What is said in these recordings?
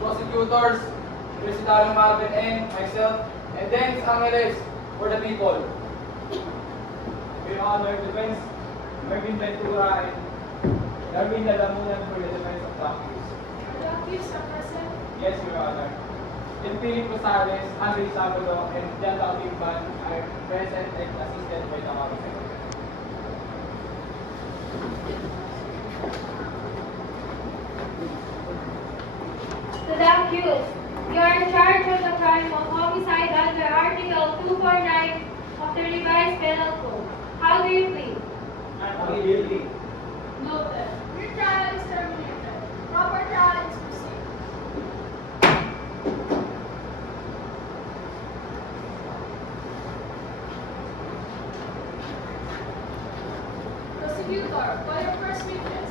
prosecutors, Presidente Marvin N., myself, and then Angeles for the people. Your Honor, defense Mervin Ventura and Darwin Lalamunan for the defense of the accused. The accused are present. Yes, Your Honor. And Philip Rosales, Andre Sabado, and Jan Taubimban are present and assisted by the House Secretary. To the accused, you are in charge of the crime of homicide under Article 249 of the Revised Penal Code. How do you plead? Not guilty. Noted. Your trial is terminated. Proper trial is proceed. Prosecutor, call your first witness.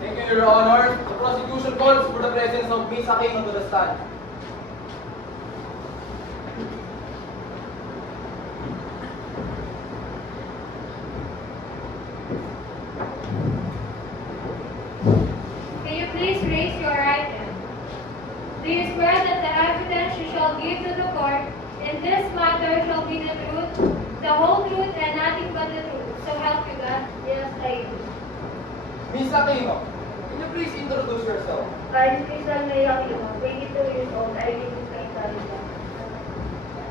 Thank you, Your Honor. The prosecution calls for the presence of Miss Aquino to the stand. Can you please raise your right hand? Do you swear that the evidence you shall give to the court in this matter shall be the truth, the whole truth, and nothing but the truth? So help you God. Yes, I do. Miss Aquino, can you please introduce yourself? I'm Crystal May Aquino, 22 years old. I live in Cayetano.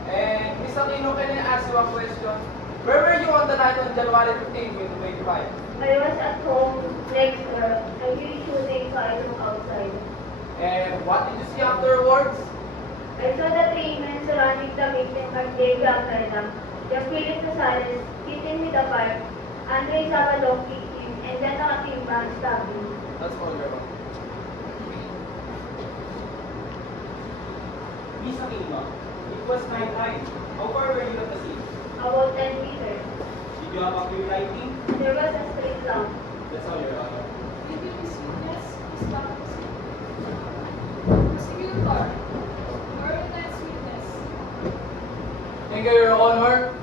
And Miss Aquino, can I ask you a question? Where were you on the night on January 15, 2025? I was at home next door. I really shooting, so I look outside. And what did you see afterwards? I saw the three men surrounding the victim at David Alcaida. The Philip Rosales hitting with a pipe. Andre Sabalo kicked him, and then Timban stabbed him. That's all, Your Honor. Miss Aquino, it was night time. How far were you at the scene? About 10 meters. Did you have a clear lighting? There was a street lamp. That's all, Your Honor. Will you this witness? Please stop proceed. Prosecutor, your next witness. Thank you, Your Honor.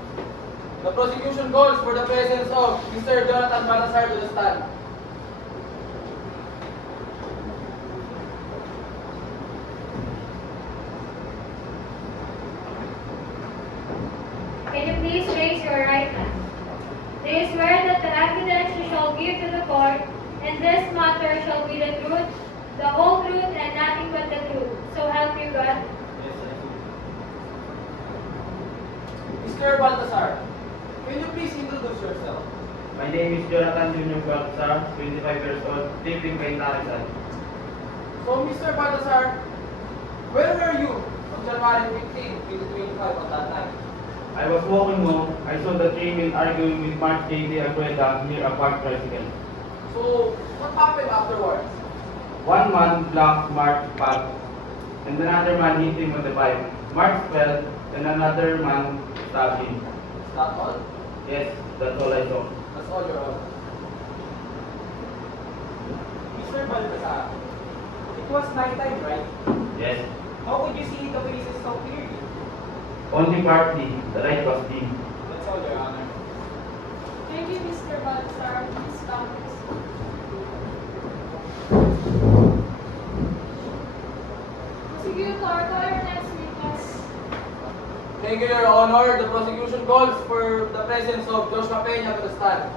The prosecution calls for the presence of Mr. Jonathan Balazar to the stand. Can you please raise your right hand? Do you swear that the evidence you shall give to the court in this matter shall be the truth, the whole truth, and nothing but the truth? So help you God. Yes, I do. Mr. Balthazar, can you please introduce yourself? My name is Jonathan Junior Baltzar, 25 years old, living in Tarisan. So, Mr. Balthazar, where were you on January 15, 2025 on that night? I was walking home. I saw the three men arguing with Mark J.D. Agueda near a parked tricycle. So, what happened afterwards? One man blocked Mark's path, and another man hit him on the pipe. Mark fell, and another man stabbed him. Is that all? Yes, that's all I saw. That's all, Your Honor. Mr. Balthazar, it was night time, right? Yes. How could you see the faces so clearly? Only partly. The light was dim. That's all, Your Honor. Thank you, Mr. Balthazar. Please stop proceed. Prosecutor, call your next witness. Thank you, Your Honor. The prosecution calls for the presence of Joshua Peña to the stand.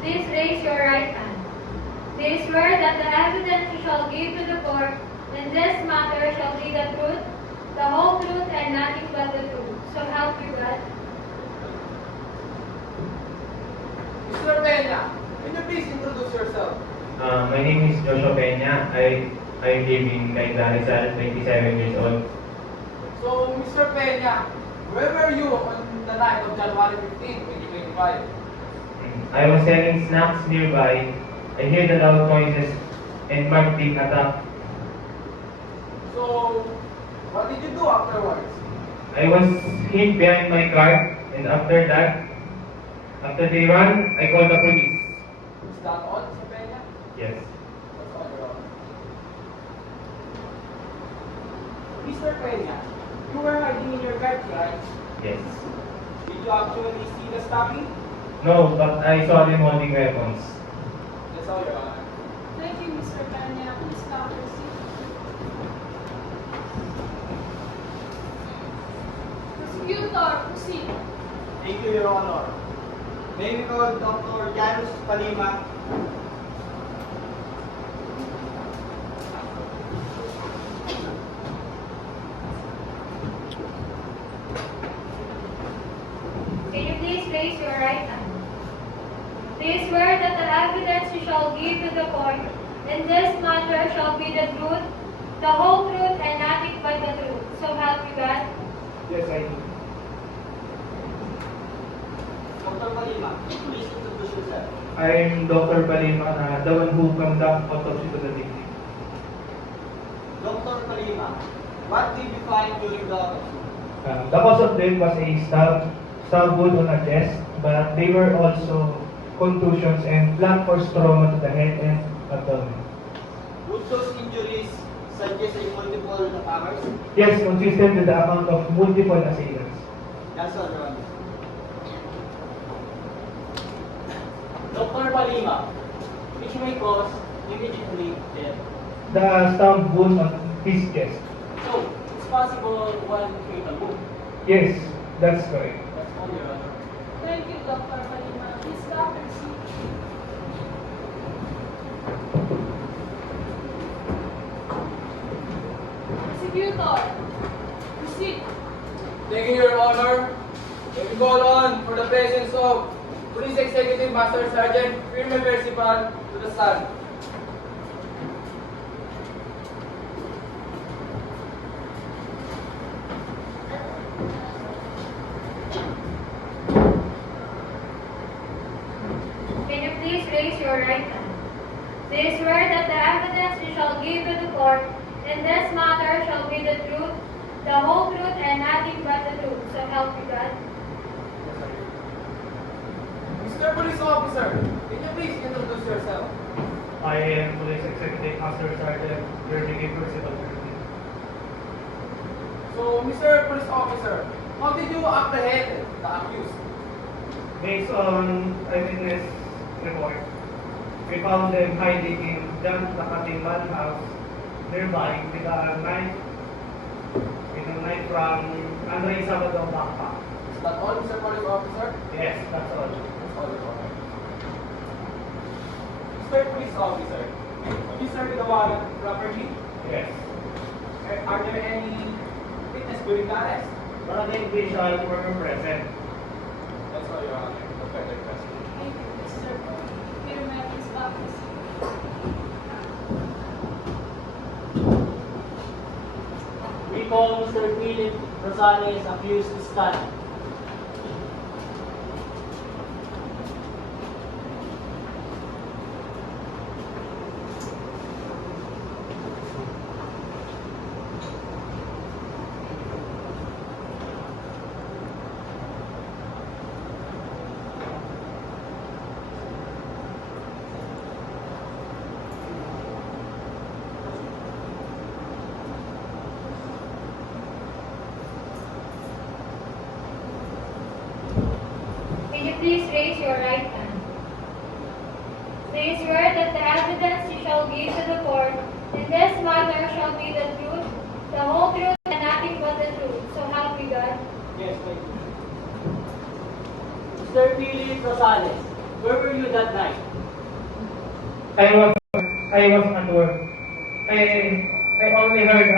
Please raise your right hand. Do you swear that the evidence you shall give to the court in this matter shall be the truth, the whole truth, and nothing but the truth? So help you God. Mr. Peña, can you please introduce yourself? My name is Joshua Peña. I live in Cayetano, 27 years old. So, Mr. Peña, where were you on the night of January 15, 2025? I was selling snacks nearby. I heard the loud noises and Mark being attacked. So, what did you do afterwards? I was hid behind my car, and after that, after they ran, I called the police. Is that all, Mr. Peña? Yes. That's all, Your Honor. Mr. Peña, you were hiding charge, right? Yes. Did you actually see the stabbing? No, but I saw them holding weapons. That's all, Your Honor. Thank you, Mr. Peña. Please stop your seat. Prosecutor, proceed. Thank you, Your Honor. May we call Dr. Janus Palima. Can you please raise your right hand? Do you swear that the evidence you shall give to the court in this matter shall be the truth, the whole truth, and nothing but the truth? So help you God. Yes, I do. Dr. Palima, please introduce yourself. I am Dr. Palima, the one who conduct autopsy to the victim. Dr. Palima, what did you find during the autopsy? The cause of death was a stab wound on the chest, but they were also contusions and blunt force trauma to the head and abdomen. Would those injuries suggest a multiple attackers? Yes, consistent with the account of multiple assailants. That's all, Your Honor. Dr. Palima, which may cause immediately death. The stab wound on his chest. So, it's possible one fatal wound. Yes, that's correct. That's all, Your Honor. Thank you, Dr. Palima. Please stop your seat. Prosecutor, proceed. Thank you, Your Honor. Let me call on for the presence of Police Executive Master Sergeant Firme Percival to the stand. Can you please raise your right hand? Do you swear that the evidence you shall give to the court in this matter shall be the truth, the whole truth, and nothing but the truth? So help you God. Mr. Police Officer, can you please introduce yourself? I am Police Executive Master Sergeant Virginie Percival. So, Mr. Police Officer, how did you apprehend the accused? Based on eyewitness report, we found them hiding in John Nakatimban house nearby with a knife from Andre Sabado backpack. Is that all, Mr. Police Officer? Yes, that's all. That's all, Your Honor. Mr. Police Officer, Have you served the warrant properly? Yes. Are there any witness during the arrest? One of the individuals were present. That's all, Your Honor. No further questions. Thank you, Mr. Firme. Please stop your seat. We call Mr. Philip Rosales accused to stand. Can you please raise your right hand? Do you swear that the evidence you shall give to the court in this matter shall be the truth, the whole truth, and nothing but the truth? So help you God. Yes, thank you. Mr. Philip Rosales, where were you that night? I was at work. I only heard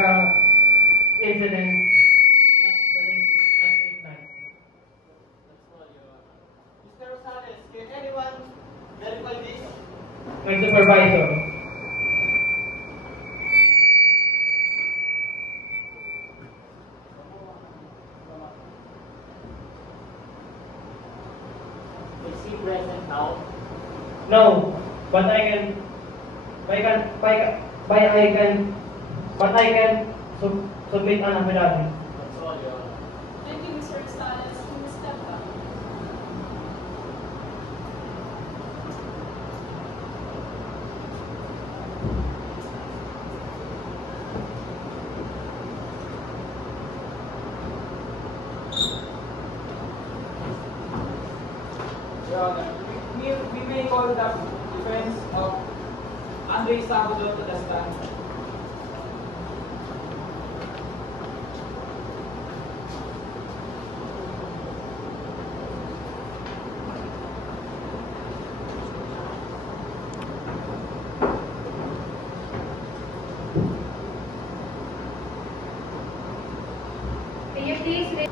incident at late night. That's all, Your Honor. Mr. Rosales, can anyone verify this? My supervisor. Is he present now? No, but I can submit an affidavit. That's all, Your Honor. Thank you, Mr. Rosales. You may step up. Your Honor, we may call the defense of Andre Sabado to the stand. Can you please raise?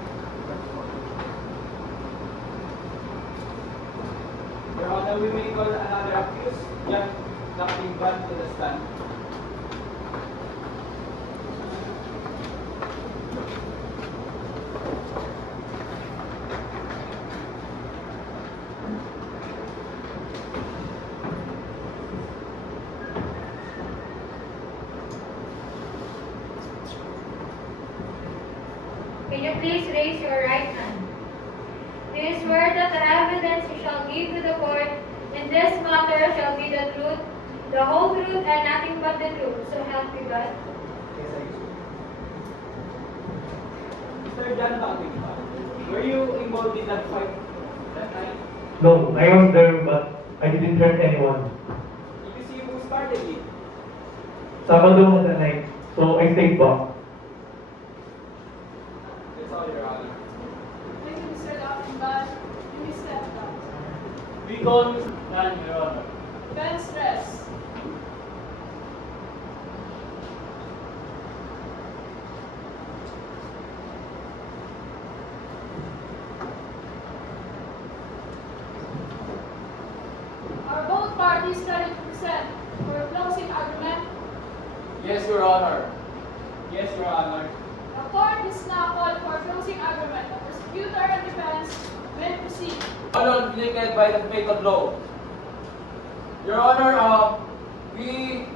Your Honor, we may call another accused, John Lakimban, to the stand. Can you please raise your right hand? Do you swear that the evidence you shall give to the court in this matter shall be the truth, the whole truth, and nothing but the truth? So help you God. Yes, I do. Mr. John Lakimban, were you involved in that fight that night? No, I was there but I didn't hurt anyone. Did you see who started it? Sabado was the night, so I stayed back. That's all, Your Honor. Thank you, Mr. Lakimban. You may step down. We call Mr. None, Your Honor. Defense rest. Are both parties ready to present for a closing argument? Yes, Your Honor. Yes, Your Honor. The court is now called for closing argument. The prosecutor and defense may proceed. All inflicted by the fatal blow. Your Honor, the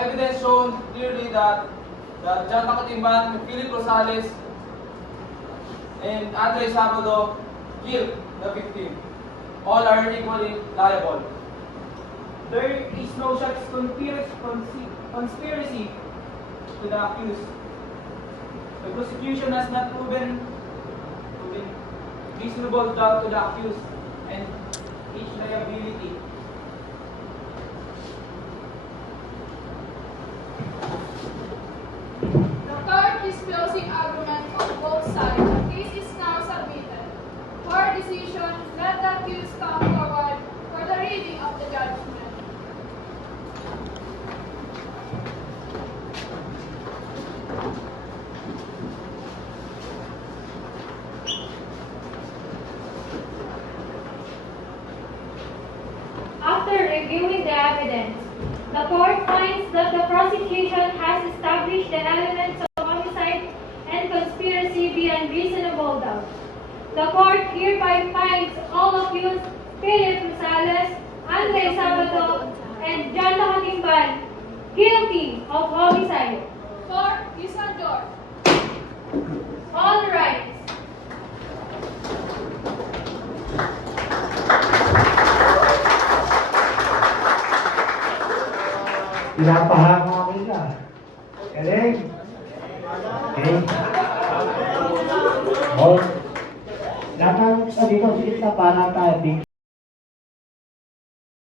evidence shown clearly that John Lakimban, Philip Rosales, and Andre Sabado killed the victim. All are equally liable. There is no such conspiracy to the accused. The prosecution has not proven reasonable doubt to the accused and each liability. The court is closing argument on both sides. The case is now submitted. For decision, let the accused come forward for the reading of the judgment. After reviewing the evidence, the court finds that the prosecution has established the elements of homicide and conspiracy beyond reasonable doubt. The court hereby finds all accused Philip Rosales, Andre Sabado, and John Lakimban guilty of homicide. Court is adjourned. All rise. Pinapahanga ka. Galing. Okay. Oh. Lahat ng dito, sige na para tayo.